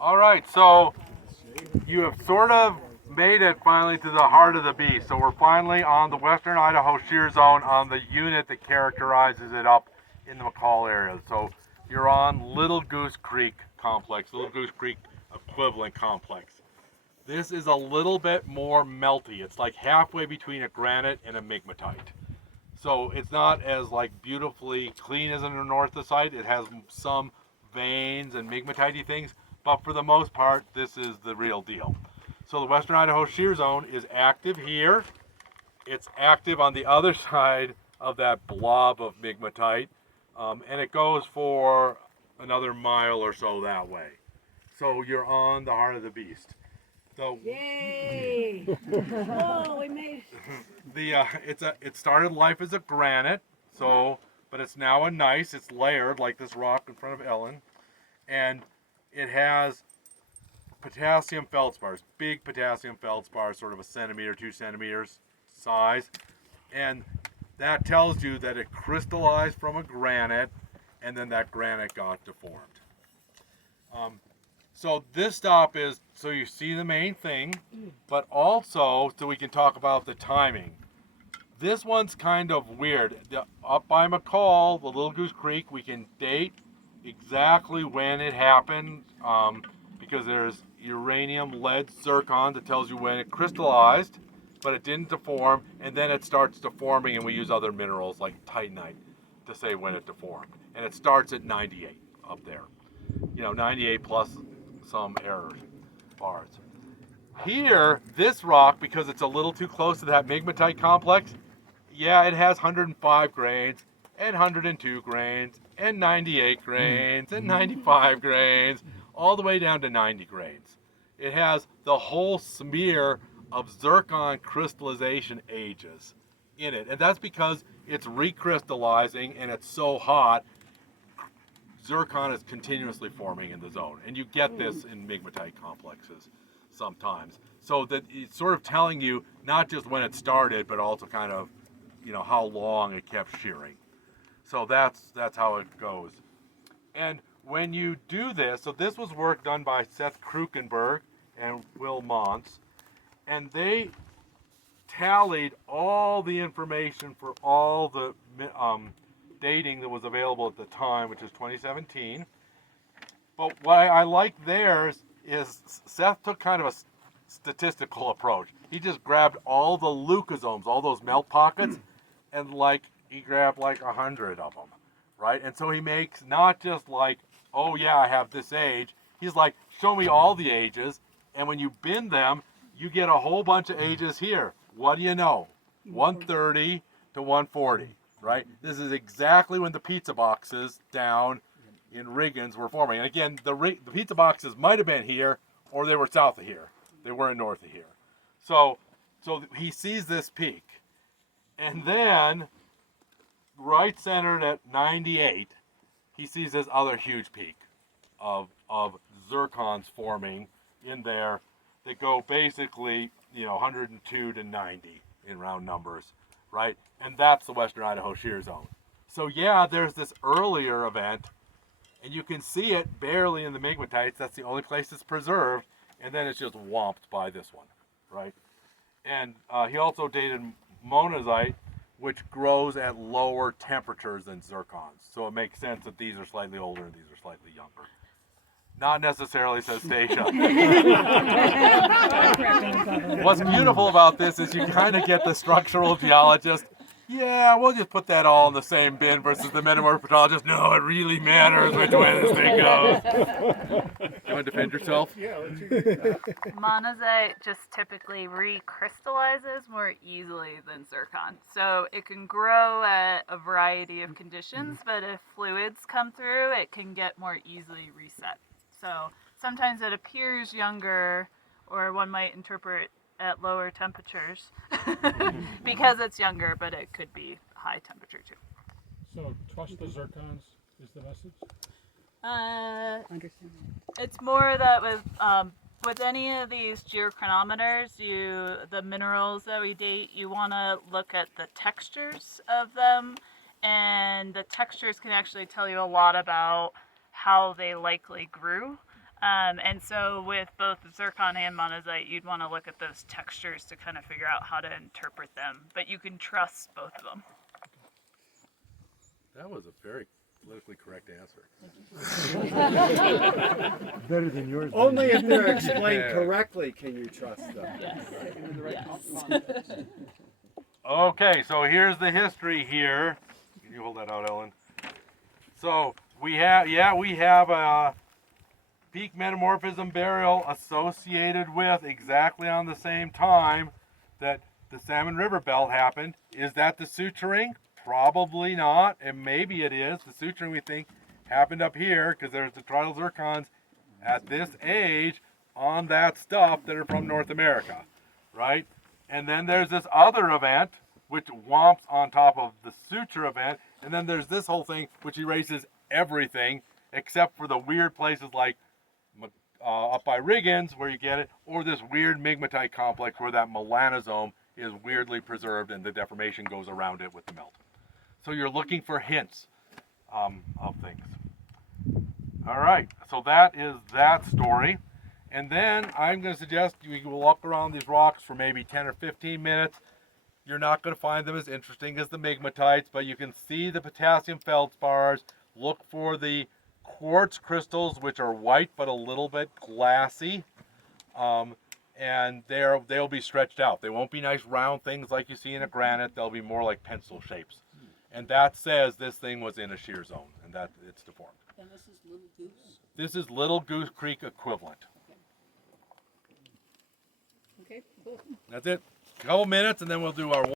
All right, so you have sort of made it finally to the heart of the beast. So we're finally on the Western Idaho Shear Zone on the unit that characterizes it up in the McCall area. So you're on Little Goose Creek Complex, Little Goose Creek equivalent complex. This is a little bit more melty. It's like halfway between a granite and a migmatite. So it's not as like beautifully clean as in the north side. It has some veins and migmatite things, but for the most part, this is the real deal. So the Western Idaho Shear Zone is active here. It's active on the other side of that blob of migmatite, and it goes for another mile or so that way. So you're on the heart of the beast. So yay! Whoa, we made it. It started life as a granite, but it's now a gneiss. It's layered like this rock in front of Ellen, and it has potassium feldspars, big potassium feldspars, sort of a centimeter, 2 centimeters size, and that tells you that it crystallized from a granite, and then that granite got deformed. So this stop is so you see the main thing, but also so we can talk about the timing. This one's kind of weird. Up by McCall, the Little Goose Creek, we can date exactly when it happened because there's uranium, lead, zircon that tells you when it crystallized, but it didn't deform, and then it starts deforming, and we use other minerals like titanite to say when it deformed. And it starts at 98 up there. 98 plus some error bars. Here, this rock, because it's a little too close to that migmatite complex, yeah, it has 105 grains, and 102 grains, and 98 grains, and 95 grains, all the way down to 90 grains. It has the whole smear of zircon crystallization ages in it, and that's because it's recrystallizing and it's so hot. Zircon is continuously forming in the zone, and you get this in migmatite complexes sometimes. So that it's sort of telling you not just when it started, but also kind of, how long it kept shearing. So that's how it goes. And when you do this, so this was work done by Seth Krukenberg and Will Montz, and they tallied all the information for all the dating that was available at the time, which is 2017. But what I like theirs is Seth took kind of a statistical approach. He just grabbed all the leucosomes, all those melt pockets, and he grabbed 100 of them, right? And so he makes not just oh yeah, I have this age. He's like, show me all the ages, and when you bin them, you get a whole bunch of ages here. What do you know? 130 to 140, right? This is exactly when the pizza boxes down in Riggins were forming. And again, the pizza boxes might have been here, or they were south of here. They weren't north of here. So he sees this peak. And then, right centered at 98, he sees this other huge peak of zircons forming in there that go basically, 102 to 90 in round numbers, right? And that's the Western Idaho Shear Zone. So yeah, there's this earlier event, and you can see it barely in the migmatites. That's the only place it's preserved, and then it's just whomped by this one, right? And he also dated monazite, which grows at lower temperatures than zircons. So it makes sense that these are slightly older and these are slightly younger. Not necessarily, says Stacia. What's beautiful about this is you kind of get the structural geologist. Yeah, we'll just put that all in the same bin versus the metamorphic petrologist. No, it really matters which way this thing goes. You want to defend yourself? Yeah, let's hear that. Monazite just typically recrystallizes more easily than zircon. So it can grow at a variety of conditions, but if fluids come through, it can get more easily reset. So sometimes it appears younger, or one might interpret at lower temperatures because it's younger, but it could be high temperature too. So trust the zircons is the message? It's more that with any of these geochronometers, the minerals that we date, you want to look at the textures of them, and the textures can actually tell you a lot about how they likely grew. And so with both zircon and monazite, you'd want to look at those textures to kind of figure out how to interpret them. But you can trust both of them. That was a very politically correct answer. Better than yours. Only if they're explained Yeah. correctly can you trust them. Okay, so here's the history here. Can you hold that out, Ellen? So we have a peak metamorphism burial associated with exactly on the same time that the Salmon River Belt happened. Is that the suturing? Probably not, and maybe it is. The suturing, we think, happened up here because there's the trial zircons at this age on that stuff that are from North America, right? And then there's this other event which whomps on top of the suture event, and then there's this whole thing which erases everything except for the weird places like up by Riggins where you get it, or this weird migmatite complex where that melanosome is weirdly preserved and the deformation goes around it with the melt. So you're looking for hints of things. All right, so that is that story. And then I'm going to suggest you walk around these rocks for maybe 10 or 15 minutes. You're not going to find them as interesting as the migmatites, but you can see the potassium feldspars. Look for the quartz crystals, which are white but a little bit glassy. And they'll be stretched out. They won't be nice round things like you see in a granite. They'll be more like pencil shapes. And that says this thing was in a shear zone and that it's deformed. And this is Little Goose. This is Little Goose Creek equivalent. Okay, cool. That's it. A couple minutes and then we'll do our